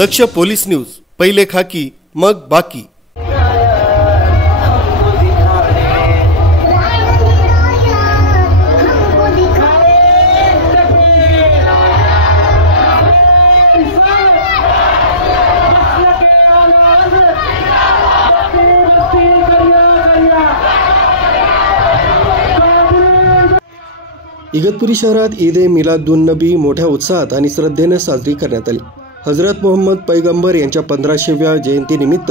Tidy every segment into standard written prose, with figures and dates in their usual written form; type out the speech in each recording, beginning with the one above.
दक्ष police news, पहिले खाकी मग बाकी। इगतपुरी शहरात ईद ए मिलादुन्नबी मोठ्या उत्साहात आणि श्रद्धेने साजरी करण्यात आली। हजरत मोहम्मद पैगंबर यांच्या 1500व्या जयंतीनिमित्त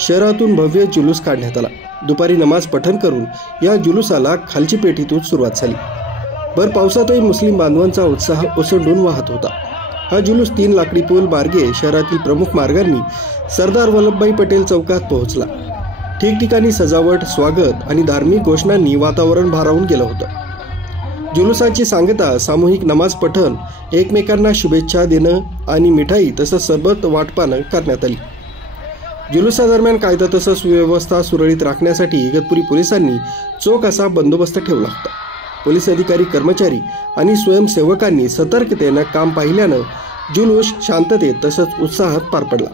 शहरातून भव्य जुलूस काढण्यात आला। दुपारी नमाज पठण करून या जुलूसाला खालची पेठीतून सुरुवात झाली। भर पावसातही मुस्लिम बांधवांचा उत्साह ओसंडून वाहत होता। हा जुलूस 3 लाकडी पूल मार्गे शहरातील प्रमुख मार्गांनी सरदार वल्लभभाई पटेल चौकात पोहोचला। ठिकठिकाणी सजावट, स्वागत आणि धार्मिक घोषणांनी वातावरण भारावून गेलं होतं। जुलूसाची सांगता सामूहिक नमाज पठण, एकमेकांना शुभेच्छा देणं आणि मिठाई तसंच सरबत वाटपानं करण्यात आली। जुलूसादरम्यान कायदा तसंच सुव्यवस्था सुरळीत राखण्यासाठी इगतपुरी पोलिसांनी चोख असा बंदोबस्त ठेवला होता। पोलीस अधिकारी, कर्मचारी आणि स्वयंसेवकांनी सतर्कतेनं काम पाहिल्यानं जुलूस शांततेत तसंच उत्साहात पार पडला।